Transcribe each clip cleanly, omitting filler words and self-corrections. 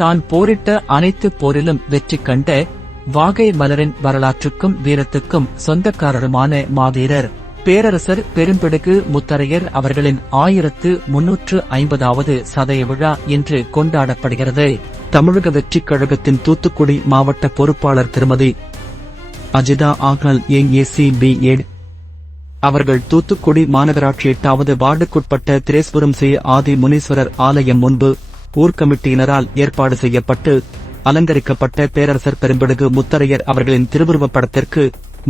தான் போரிட்ட அனைத்து போரிலும் வெற்றி கண்ட வாகை மலரின் வரலாற்றுக்கும் வீரத்துக்கும் சொந்தக்காரருமான மாவீரர் பேரரசர் பெரும்பிடுகு முத்தரையர் அவர்களின் 1350வது சதய விழா இன்று கொண்டாடப்படுகிறது. தமிழக வெற்றிக் கழகத்தின் தூத்துக்குடி மாவட்ட பொறுப்பாளர் திருமதி அஜிதா ஆக்னல் AACB அவர்கள் தூத்துக்குடி மாநகராட்சி 8வது வார்டுக்குட்பட்ட திரேஸ்புரம் ஸ்ரீ ஆதி முனீஸ்வரர் ஆலயம் முன்பு ஊர்கமிட்டியினரால் ஏற்பாடு செய்யப்பட்டு அலங்கரிக்கப்பட்ட பேரரசர் பெரும்பிடுகு முத்தரையர் அவர்களின் திருவுருவப் படத்திற்கு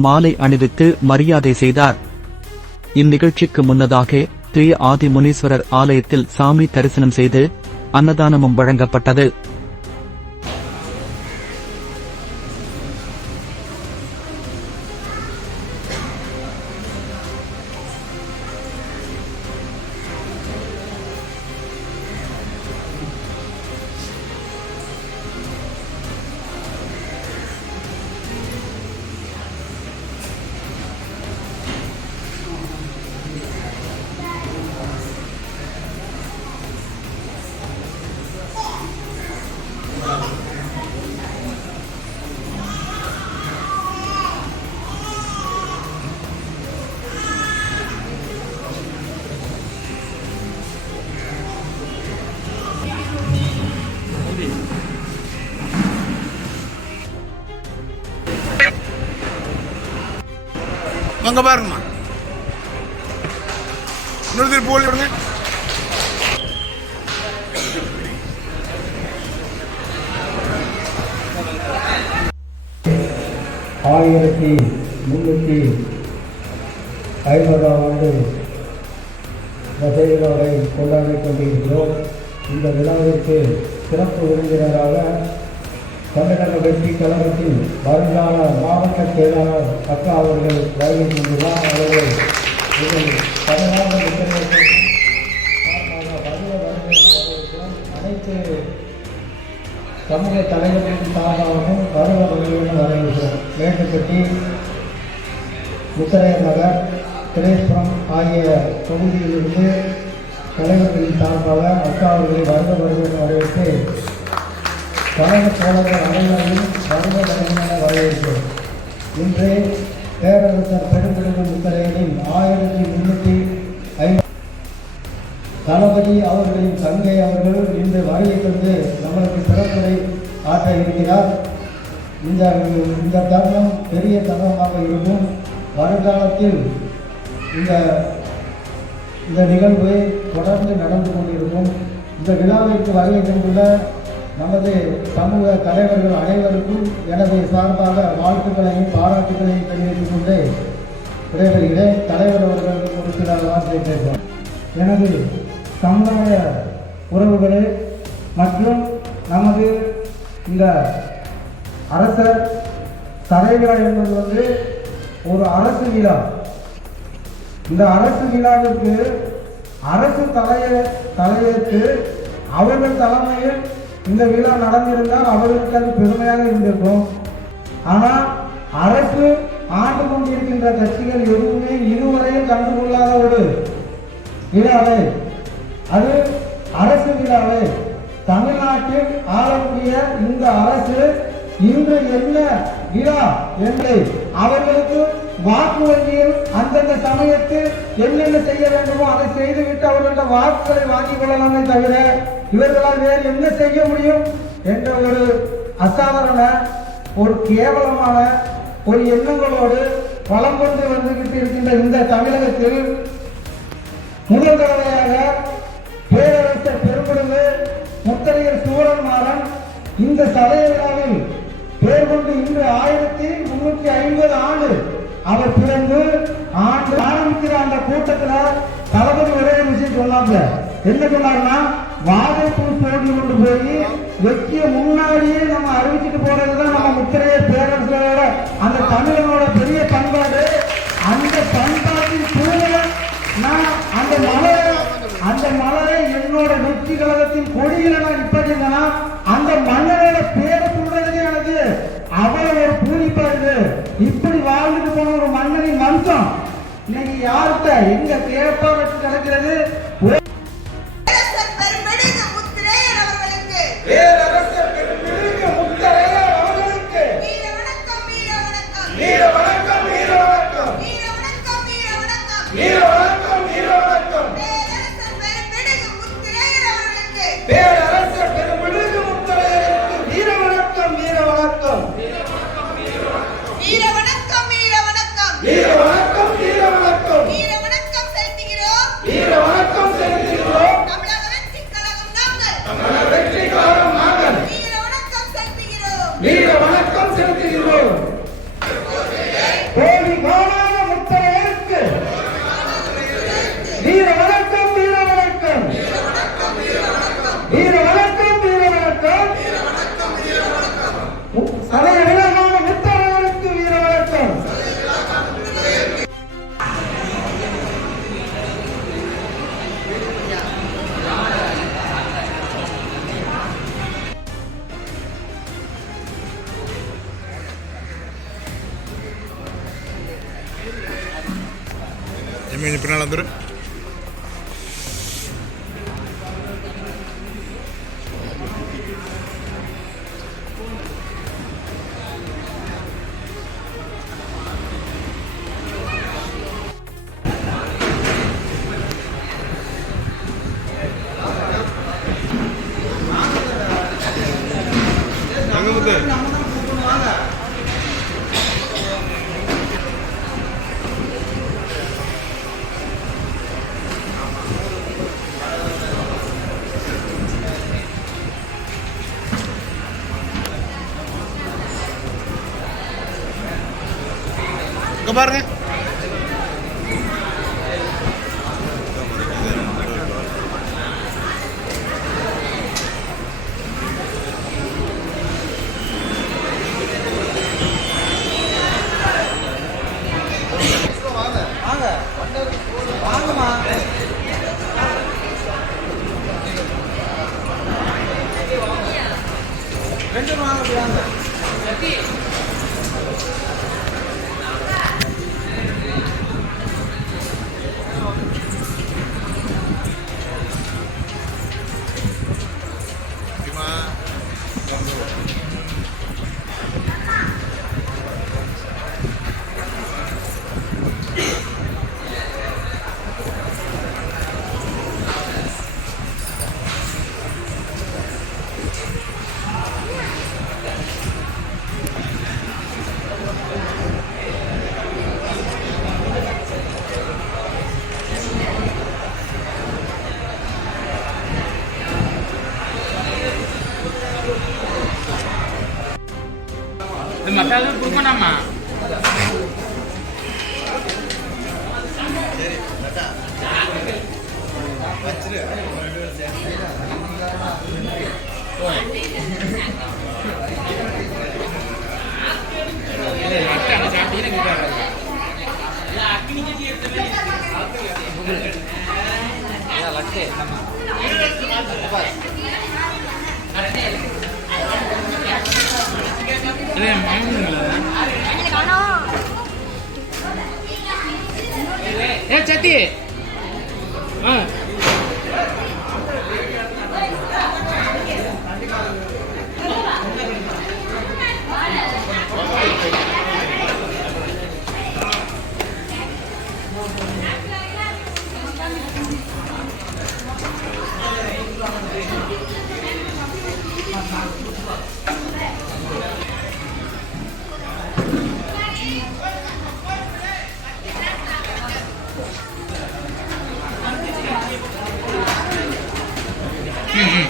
மாலை அணிவித்து மரியாதை செய்தார். இந்நிகழ்ச்சிக்கு முன்னதாக ஸ்ரீ ஆதி முனீஸ்வரர் ஆலயத்தில் சாமி தரிசனம் செய்து அன்னதானமும் வழங்கப்பட்டது. அங்க பாருங்கம்மா, இன்னொரு போலி விடுங்க. ஆயிரத்தி 350ஆம் ஆண்டு விழாவை கொண்டாடிக் கொண்டிருக்கிறோம். இந்த விழாவிற்கு சிறப்பு விருந்தினராக தமிழக வெற்றி கழகத்தின் வருங்கால மாவட்ட செயலாளர் அக்கா அவர்கள் வருகை கொண்டுள்ளார். அவர்கள் தமிழ்நாடு அனைத்து சமூக தலைவர்களின் சார்பாகவும் வருவ வருகிறோம். மேட்டுப்பட்டி, முத்தரையர் நகர், திரேஸ்புரம் ஆகிய தொகுதியிலிருந்து தலைவர்களின் சார்பாக அக்கா அவர்களை வருவ வரவேற்று கழக தோழர்கள் அனைவரையும் வருவ வரவேற்கிறோம். இன்று பேரரசர் பெரும்பிடுகு முத்தரையரின் 1350 தளபதி அவர்களின் தங்கை அவர்கள் இன்று வருகை தந்து நம்மளுக்கு சிறப்புரை ஆற்ற இருக்கிறார். இந்த தருணம் பெரிய தருணமாக இருக்கும். வருங்காலத்தில் இந்த நிகழ்வு தொடர்ந்து நடந்து கொண்டிருக்கும். இந்த விழாவிற்கு வருகை தந்துள்ள நமது சமூக தலைவர்கள் அனைவருக்கும் எனது சார்பாக வாழ்த்துக்களையும் பாராட்டுகளையும் தெரிவித்துக் கொண்டு விடைபெறுகிறேன். தலைவர் அவர்கள் ஒரு சில வார்த்தை பேசுவார். எனது சமுதாய உறவுகளே மற்றும் நமது இந்த அரசர் சதய விழா என்பது ஒரு அரசு விழா. இந்த அரசு விழாவிற்கு அரசு தலையேற்று அவர்கள் தலைமையில் இந்த விழா நடந்திருந்தால் அவர்களுக்கு அது பெருமையாக இருந்திருக்கும். ஆனால் அரசு ஆண்டு கொண்டிருக்கின்ற கட்சிகள் எதுவுமே இதுவரையில் கண்டுகொள்ளாத ஒரு விழாவை, அது அரசு விழாவை தமிழ்நாட்டில் ஆளக்கூடிய இந்த அரசு இன்று என்ன விழா என்று அவர்களுக்கு வாக்கு வங்கியில் அந்தந்த சமயத்தில் என்னென்ன செய்ய வேண்டுமோ அதை செய்துவிட்டு அவர்களின் வாக்குகளை வாங்கிக் கொள்ளலாமே தவிர இவர்களால் வேறு என்ன செய்ய முடியும் என்ற ஒரு அசாதாரண ஒரு கேவலமான ஒரு எண்ணங்களோடு வளம் கொண்டு வந்துகிட்டு இருக்கின்ற இந்த தமிழகத்தில் முதல் தடவையாக பேரரசர் பெரும்பிடுகு முத்தரையர் சூரன்மாறன் இந்த சதய விழாவில் பேர் கொண்டு இன்று 1350 ஆண்டு அவர் பிறந்து ஆரம்பிக்கிற அந்த கூட்டத்தில் தளபதி ஒரே விஷயம் சொன்னாங்க. என்ன சொன்னாங்கன்னா, வாழைப்பூ போட்டி கொண்டு போய் வெற்றிய முன்னாடியே நம்ம அறிவிச்சுட்டு போறதுதான் நம்ம முத்திரையர் பேரரசோட அந்த தமிழனோட பெரிய பண்பாடு. அந்த பண்பாட்டின் சூழலை நான் அந்த மலரை என்னோட வெற்றி கழகத்தின் கொடியில நான் நிப்பாட்டிருந்தேன்னா அந்த மன்னரோட பேரை சொல்றதுக்கு எனக்கு அவ்வளவு ஒரு பூரிப்பா இருக்கு. இப்படி வாழ்ந்துட்டு போன ஒரு மன்னனின் வம்சம் இன்னைக்கு யார்கிட்ட எங்க கேப்பா வச்சு கிடக்கிறது. கொஞ்சம் பின்னால் வந்துரு. இங்க பாருங்க. வாங்கம்மா. ரெண்டு வாங்க. மசாலா கொடுக்கணுமா? ஏ சத்தி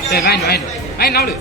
சரி வாங்கிட்டு வாங்கிட்டு வாங்கி நாடு